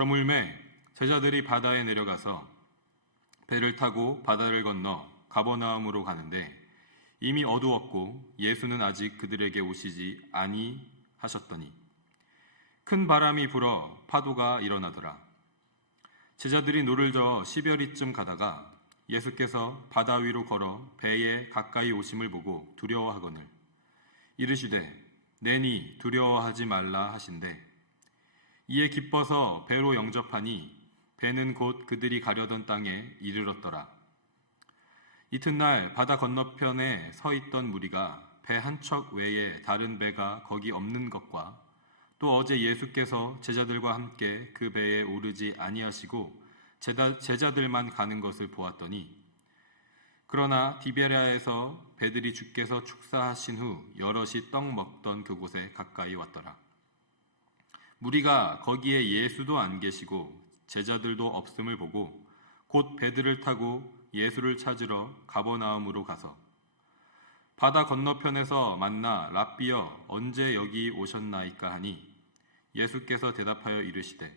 저물매 제자들이 바다에 내려가서 배를 타고 바다를 건너 가버나움으로 가는데 이미 어두웠고 예수는 아직 그들에게 오시지 아니하셨더니 큰 바람이 불어 파도가 일어나더라. 제자들이 노를 저어 시별이쯤 가다가 예수께서 바다 위로 걸어 배에 가까이 오심을 보고 두려워하거늘 이르시되 내니 두려워하지 말라 하신대 이에 기뻐서 배로 영접하니 배는 곧 그들이 가려던 땅에 이르렀더라. 이튿날 바다 건너편에 서 있던 무리가 배 한 척 외에 다른 배가 거기 없는 것과 또 어제 예수께서 제자들과 함께 그 배에 오르지 아니하시고 제자들만 가는 것을 보았더니 그러나 디베랴에서 배들이 주께서 축사하신 후 여럿이 떡 먹던 그곳에 가까이 왔더라. 무리가 거기에 예수도 안 계시고 제자들도 없음을 보고 곧 배들을 타고 예수를 찾으러 가버나움으로 가서 바다 건너편에서 만나 랍비여 언제 여기 오셨나이까 하니 예수께서 대답하여 이르시되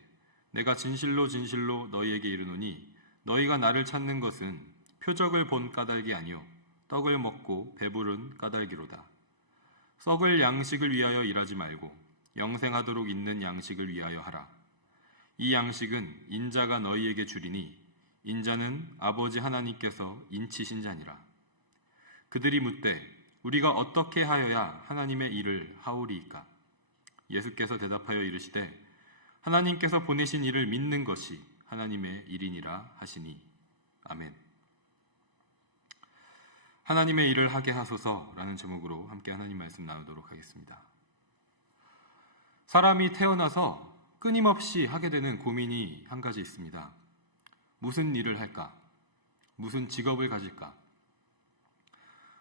내가 진실로 진실로 너희에게 이르노니 너희가 나를 찾는 것은 표적을 본 까닭이 아니요 떡을 먹고 배부른 까닭이로다. 썩을 양식을 위하여 일하지 말고 영생하도록 있는 양식을 위하여 하라. 이 양식은 인자가 너희에게 주리니 인자는 아버지 하나님께서 인치신 자니라. 그들이 묻되 우리가 어떻게 하여야 하나님의 일을 하오리이까? 예수께서 대답하여 이르시되 하나님께서 보내신 이를 믿는 것이 하나님의 일이니라 하시니 아멘. 하나님의 일을 하게 하소서라는 제목으로 함께 하나님 말씀 나누도록 하겠습니다. 사람이 태어나서 끊임없이 하게 되는 고민이 한 가지 있습니다. 무슨 일을 할까? 무슨 직업을 가질까?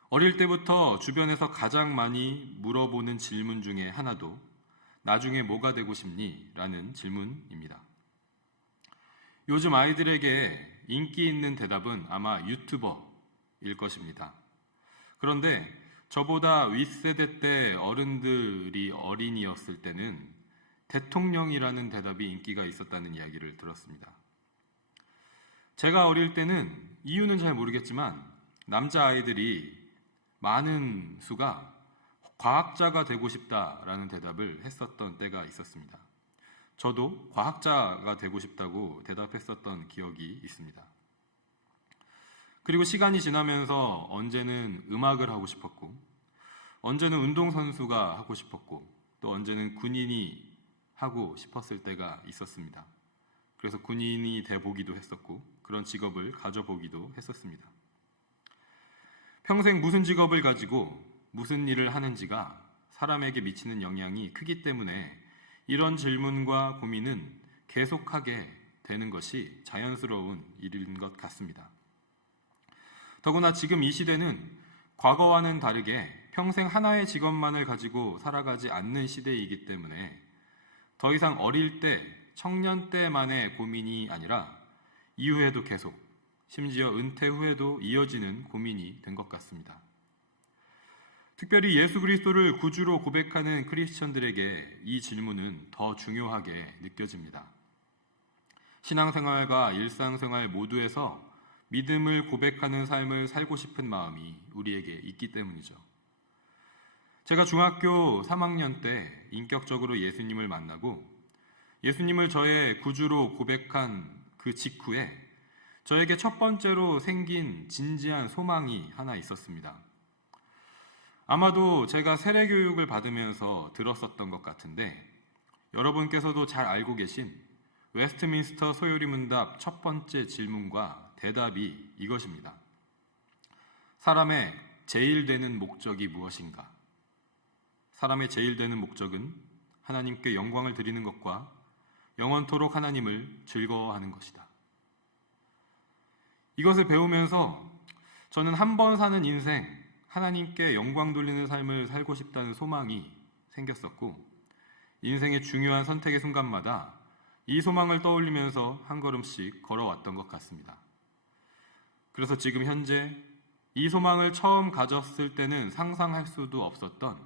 어릴 때부터 주변에서 가장 많이 물어보는 질문 중에 하나도 나중에 뭐가 되고 싶니? 라는 질문입니다. 요즘 아이들에게 인기 있는 대답은 아마 유튜버일 것입니다. 그런데 저보다 윗세대 때 어른들이 어린이였을 때는 대통령이라는 대답이 인기가 있었다는 이야기를 들었습니다. 제가 어릴 때는 이유는 잘 모르겠지만 남자아이들이 많은 수가 과학자가 되고 싶다라는 대답을 했었던 때가 있었습니다. 저도 과학자가 되고 싶다고 대답했었던 기억이 있습니다. 그리고 시간이 지나면서 언제는 음악을 하고 싶었고 언제는 운동선수가 하고 싶었고 또 언제는 군인이 하고 싶었을 때가 있었습니다. 그래서 군인이 돼보기도 했었고 그런 직업을 가져보기도 했었습니다. 평생 무슨 직업을 가지고 무슨 일을 하는지가 사람에게 미치는 영향이 크기 때문에 이런 질문과 고민은 계속하게 되는 것이 자연스러운 일인 것 같습니다. 더구나 지금 이 시대는 과거와는 다르게 평생 하나의 직업만을 가지고 살아가지 않는 시대이기 때문에 더 이상 어릴 때, 청년 때만의 고민이 아니라 이후에도 계속, 심지어 은퇴 후에도 이어지는 고민이 된 것 같습니다. 특별히 예수 그리스도를 구주로 고백하는 크리스천들에게 이 질문은 더 중요하게 느껴집니다. 신앙생활과 일상생활 모두에서 믿음을 고백하는 삶을 살고 싶은 마음이 우리에게 있기 때문이죠. 제가 중학교 3학년 때 인격적으로 예수님을 만나고 예수님을 저의 구주로 고백한 그 직후에 저에게 첫 번째로 생긴 진지한 소망이 하나 있었습니다. 아마도 제가 세례교육을 받으면서 들었었던 것 같은데 여러분께서도 잘 알고 계신 웨스트민스터 소요리 문답 첫 번째 질문과 대답이 이것입니다. 사람의 제일 되는 목적이 무엇인가? 사람의 제일 되는 목적은 하나님께 영광을 드리는 것과 영원토록 하나님을 즐거워하는 것이다. 이것을 배우면서 저는 한 번 사는 인생 하나님께 영광 돌리는 삶을 살고 싶다는 소망이 생겼었고 인생의 중요한 선택의 순간마다 이 소망을 떠올리면서 한 걸음씩 걸어왔던 것 같습니다. 그래서 지금 현재 이 소망을 처음 가졌을 때는 상상할 수도 없었던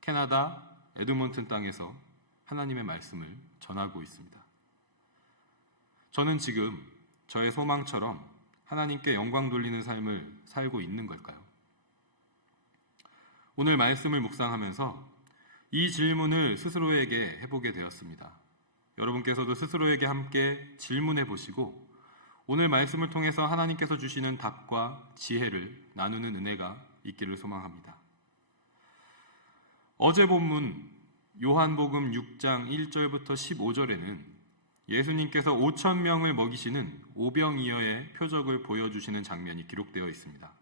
캐나다 에드몬튼 땅에서 하나님의 말씀을 전하고 있습니다. 저는 지금 저의 소망처럼 하나님께 영광 돌리는 삶을 살고 있는 걸까요? 오늘 말씀을 묵상하면서 이 질문을 스스로에게 해보게 되었습니다. 여러분께서도 스스로에게 함께 질문해 보시고 오늘 말씀을 통해서 하나님께서 주시는 답과 지혜를 나누는 은혜가 있기를 소망합니다. 어제 본문 요한복음 6장 1절부터 15절에는 예수님께서 5,000명을 먹이시는 오병이어의 표적을 보여주시는 장면이 기록되어 있습니다.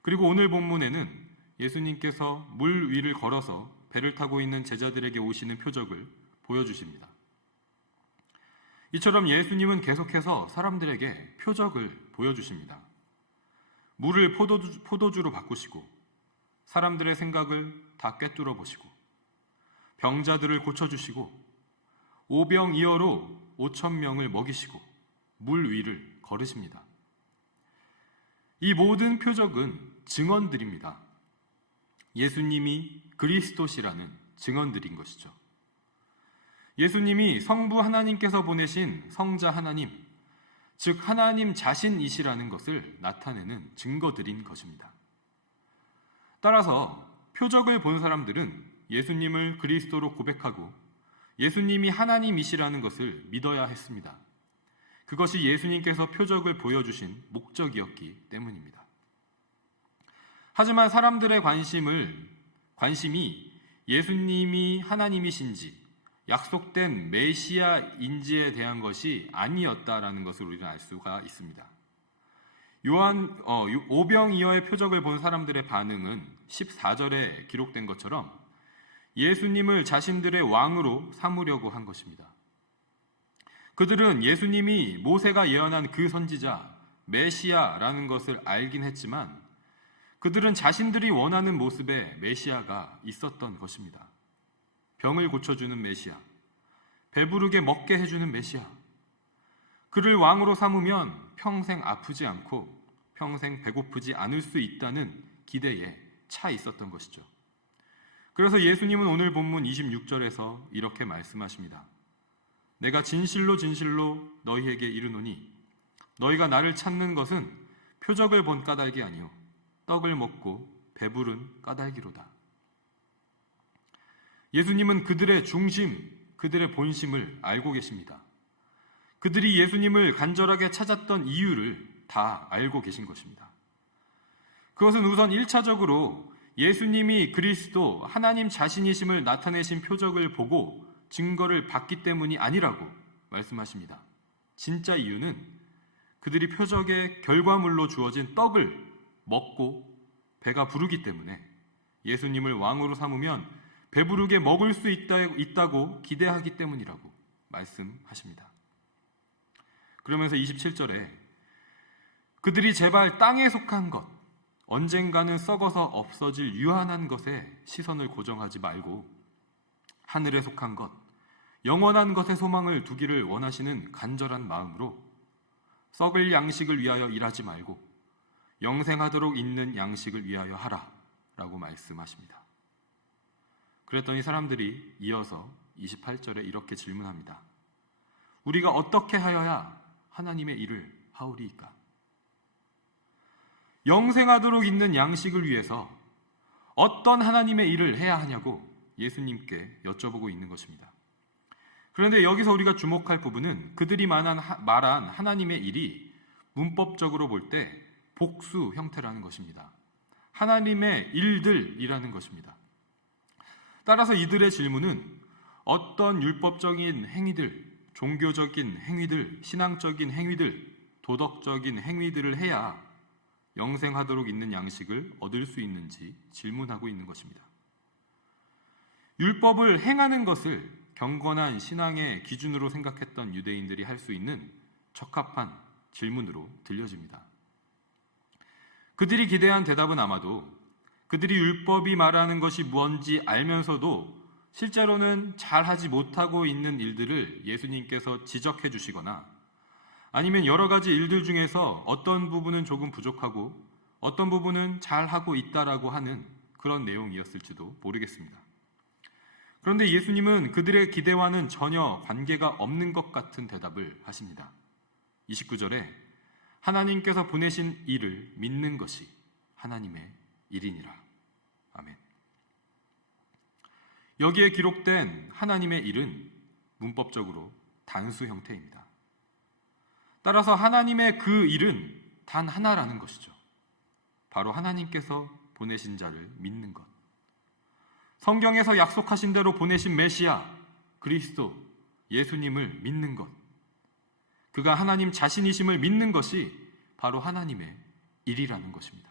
그리고 오늘 본문에는 예수님께서 물 위를 걸어서 배를 타고 있는 제자들에게 오시는 표적을 보여주십니다. 이처럼 예수님은 계속해서 사람들에게 표적을 보여주십니다. 물을 포도주로 바꾸시고 사람들의 생각을 다 꿰뚫어 보시고 병자들을 고쳐주시고 오병이어로 5,000명을 먹이시고 물 위를 걸으십니다. 이 모든 표적은 증언들입니다. 예수님이 그리스도시라는 증언들인 것이죠. 예수님이 성부 하나님께서 보내신 성자 하나님, 즉 하나님 자신이시라는 것을 나타내는 증거들인 것입니다. 따라서 표적을 본 사람들은 예수님을 그리스도로 고백하고 예수님이 하나님이시라는 것을 믿어야 했습니다. 그것이 예수님께서 표적을 보여주신 목적이었기 때문입니다. 하지만 사람들의 관심이 예수님이 하나님이신지 약속된 메시아인지에 대한 것이 아니었다라는 것을 우리는 알 수가 있습니다. 오병이어의 표적을 본 사람들의 반응은 14절에 기록된 것처럼 예수님을 자신들의 왕으로 삼으려고 한 것입니다. 그들은 예수님이 모세가 예언한 그 선지자 메시아라는 것을 알긴 했지만 그들은 자신들이 원하는 모습의 메시아가 있었던 것입니다. 병을 고쳐주는 메시아, 배부르게 먹게 해주는 메시아, 그를 왕으로 삼으면 평생 아프지 않고 평생 배고프지 않을 수 있다는 기대에 차 있었던 것이죠. 그래서 예수님은 오늘 본문 26절에서 이렇게 말씀하십니다. 내가 진실로 진실로 너희에게 이르노니 너희가 나를 찾는 것은 표적을 본 까닭이 아니요 떡을 먹고 배부른 까닭이로다. 예수님은 그들의 중심, 그들의 본심을 알고 계십니다. 그들이 예수님을 간절하게 찾았던 이유를 다 알고 계신 것입니다. 그것은 우선 1차적으로 예수님이 그리스도 하나님 자신이심을 나타내신 표적을 보고 증거를 받기 때문이 아니라고 말씀하십니다. 진짜 이유는 그들이 표적의 결과물로 주어진 떡을 먹고 배가 부르기 때문에 예수님을 왕으로 삼으면 배부르게 먹을 수 있다고 기대하기 때문이라고 말씀하십니다. 그러면서 27절에 그들이 제발 땅에 속한 것, 언젠가는 썩어서 없어질 유한한 것에 시선을 고정하지 말고 하늘에 속한 것, 영원한 것에 소망을 두기를 원하시는 간절한 마음으로 썩을 양식을 위하여 일하지 말고 영생하도록 있는 양식을 위하여 하라 라고 말씀하십니다. 그랬더니 사람들이 이어서 28절에 이렇게 질문합니다. 우리가 어떻게 하여야 하나님의 일을 하오리이까? 영생하도록 있는 양식을 위해서 어떤 하나님의 일을 해야 하냐고 예수님께 여쭤보고 있는 것입니다. 그런데 여기서 우리가 주목할 부분은 그들이 말한 하나님의 일이 문법적으로 볼 때 복수 형태라는 것입니다. 하나님의 일들이라는 것입니다. 따라서 이들의 질문은 어떤 율법적인 행위들, 종교적인 행위들, 신앙적인 행위들, 도덕적인 행위들을 해야 영생하도록 있는 양식을 얻을 수 있는지 질문하고 있는 것입니다. 율법을 행하는 것을 경건한 신앙의 기준으로 생각했던 유대인들이 할 수 있는 적합한 질문으로 들려집니다. 그들이 기대한 대답은 아마도 그들이 율법이 말하는 것이 뭔지 알면서도 실제로는 잘하지 못하고 있는 일들을 예수님께서 지적해 주시거나 아니면 여러 가지 일들 중에서 어떤 부분은 조금 부족하고 어떤 부분은 잘하고 있다라고 하는 그런 내용이었을지도 모르겠습니다. 그런데 예수님은 그들의 기대와는 전혀 관계가 없는 것 같은 대답을 하십니다. 29절에 하나님께서 보내신 일을 믿는 것이 하나님의 일이니라. 아멘. 여기에 기록된 하나님의 일은 문법적으로 단수 형태입니다. 따라서 하나님의 그 일은 단 하나라는 것이죠. 바로 하나님께서 보내신 자를 믿는 것. 성경에서 약속하신 대로 보내신 메시아, 그리스도, 예수님을 믿는 것. 그가 하나님 자신이심을 믿는 것이 바로 하나님의 일이라는 것입니다.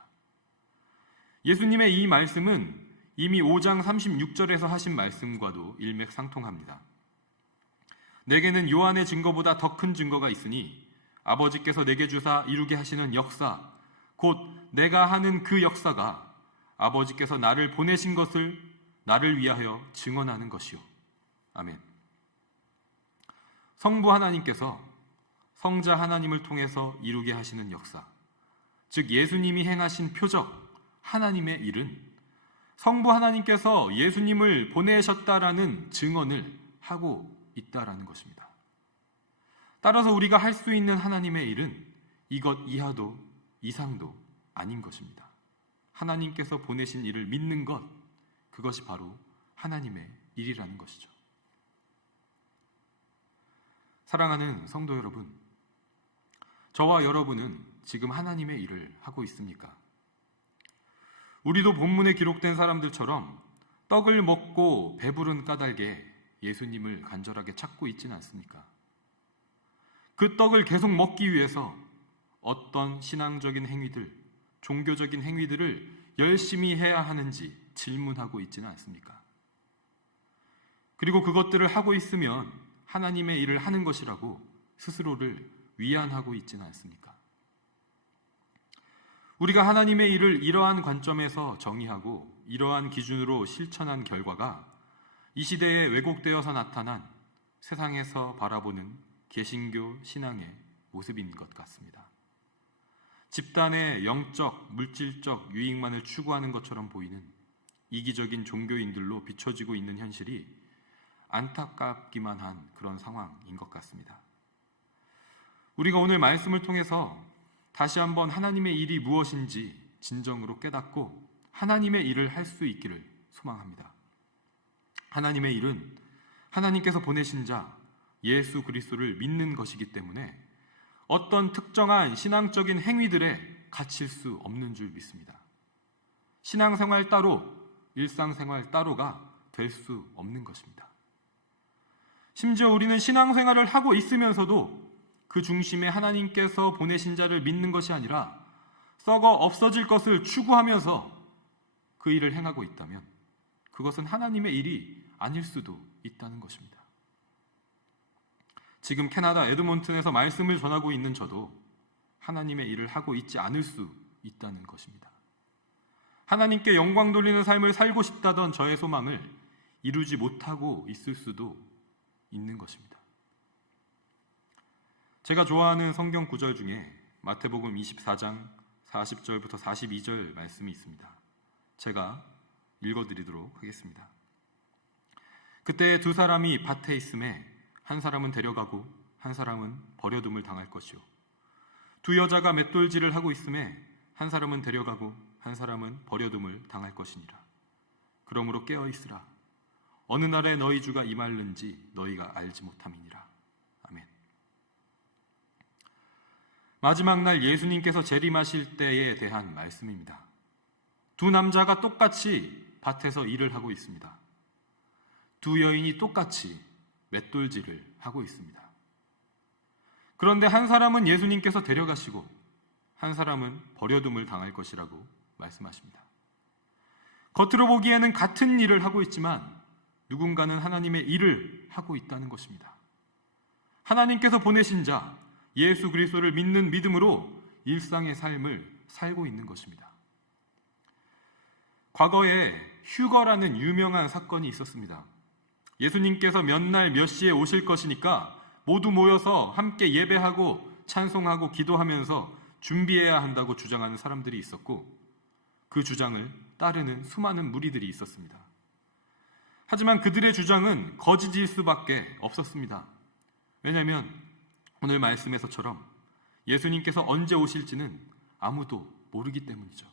예수님의 이 말씀은 이미 5장 36절에서 하신 말씀과도 일맥상통합니다. 내게는 요한의 증거보다 더 큰 증거가 있으니 아버지께서 내게 주사 이루게 하시는 역사, 곧 내가 하는 그 역사가 아버지께서 나를 보내신 것을 나를 위하여 증언하는 것이요. 아멘. 성부 하나님께서 성자 하나님을 통해서 이루게 하시는 역사, 즉 예수님이 행하신 표적, 하나님의 일은 성부 하나님께서 예수님을 보내셨다라는 증언을 하고 있다라는 것입니다. 따라서 우리가 할 수 있는 하나님의 일은 이것 이하도 이상도 아닌 것입니다. 하나님께서 보내신 일을 믿는 것, 그것이 바로 하나님의 일이라는 것이죠. 사랑하는 성도 여러분, 저와 여러분은 지금 하나님의 일을 하고 있습니까? 우리도 본문에 기록된 사람들처럼 떡을 먹고 배부른 까닭에 예수님을 간절하게 찾고 있지는 않습니까? 그 떡을 계속 먹기 위해서 어떤 신앙적인 행위들, 종교적인 행위들을 열심히 해야 하는지 질문하고 있지는 않습니까? 그리고 그것들을 하고 있으면 하나님의 일을 하는 것이라고 스스로를 위안하고 있지는 않습니까? 우리가 하나님의 일을 이러한 관점에서 정의하고 이러한 기준으로 실천한 결과가 이 시대에 왜곡되어서 나타난 세상에서 바라보는 개신교 신앙의 모습인 것 같습니다. 집단의 영적, 물질적 유익만을 추구하는 것처럼 보이는 이기적인 종교인들로 비춰지고 있는 현실이 안타깝기만 한 그런 상황인 것 같습니다. 우리가 오늘 말씀을 통해서 다시 한번 하나님의 일이 무엇인지 진정으로 깨닫고 하나님의 일을 할 수 있기를 소망합니다. 하나님의 일은 하나님께서 보내신 자 예수 그리스도를 믿는 것이기 때문에 어떤 특정한 신앙적인 행위들에 갇힐 수 없는 줄 믿습니다. 신앙생활 따로, 일상생활 따로가 될 수 없는 것입니다. 심지어 우리는 신앙생활을 하고 있으면서도 그 중심에 하나님께서 보내신 자를 믿는 것이 아니라 썩어 없어질 것을 추구하면서 그 일을 행하고 있다면 그것은 하나님의 일이 아닐 수도 있다는 것입니다. 지금 캐나다 에드몬튼에서 말씀을 전하고 있는 저도 하나님의 일을 하고 있지 않을 수 있다는 것입니다. 하나님께 영광 돌리는 삶을 살고 싶다던 저의 소망을 이루지 못하고 있을 수도 있는 것입니다. 제가 좋아하는 성경 구절 중에 마태복음 24장 40절부터 42절 말씀이 있습니다. 제가 읽어드리도록 하겠습니다. 그때 두 사람이 밭에 있음에 한 사람은 데려가고 한 사람은 버려둠을 당할 것이요 두 여자가 맷돌질을 하고 있음에 한 사람은 데려가고 한 사람은 버려둠을 당할 것이니라. 그러므로 깨어 있으라. 어느 날에 너희 주가 임할는지 너희가 알지 못함이니라. 아멘. 마지막 날 예수님께서 재림하실 때에 대한 말씀입니다. 두 남자가 똑같이 밭에서 일을 하고 있습니다. 두 여인이 똑같이 맷돌질을 하고 있습니다. 그런데 한 사람은 예수님께서 데려가시고 한 사람은 버려둠을 당할 것이라고 말씀하십니다. 겉으로 보기에는 같은 일을 하고 있지만 누군가는 하나님의 일을 하고 있다는 것입니다. 하나님께서 보내신 자 예수 그리스도를 믿는 믿음으로 일상의 삶을 살고 있는 것입니다. 과거에 휴거라는 유명한 사건이 있었습니다. 예수님께서 몇 날 몇 시에 오실 것이니까 모두 모여서 함께 예배하고 찬송하고 기도하면서 준비해야 한다고 주장하는 사람들이 있었고 그 주장을 따르는 수많은 무리들이 있었습니다. 하지만 그들의 주장은 거짓일 수밖에 없었습니다. 왜냐하면 오늘 말씀에서처럼 예수님께서 언제 오실지는 아무도 모르기 때문이죠.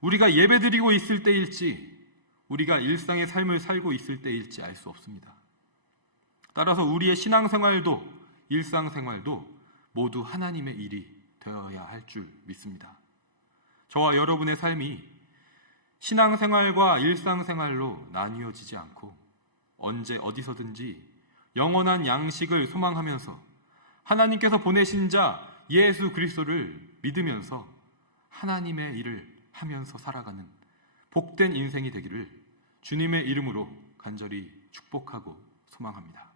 우리가 예배드리고 있을 때일지, 우리가 일상의 삶을 살고 있을 때일지 알 수 없습니다. 따라서 우리의 신앙생활도 일상생활도 모두 하나님의 일이 되어야 할 줄 믿습니다. 저와 여러분의 삶이 신앙생활과 일상생활로 나뉘어지지 않고 언제 어디서든지 영원한 양식을 소망하면서 하나님께서 보내신 자 예수 그리스도를 믿으면서 하나님의 일을 하면서 살아가는 복된 인생이 되기를 주님의 이름으로 간절히 축복하고 소망합니다.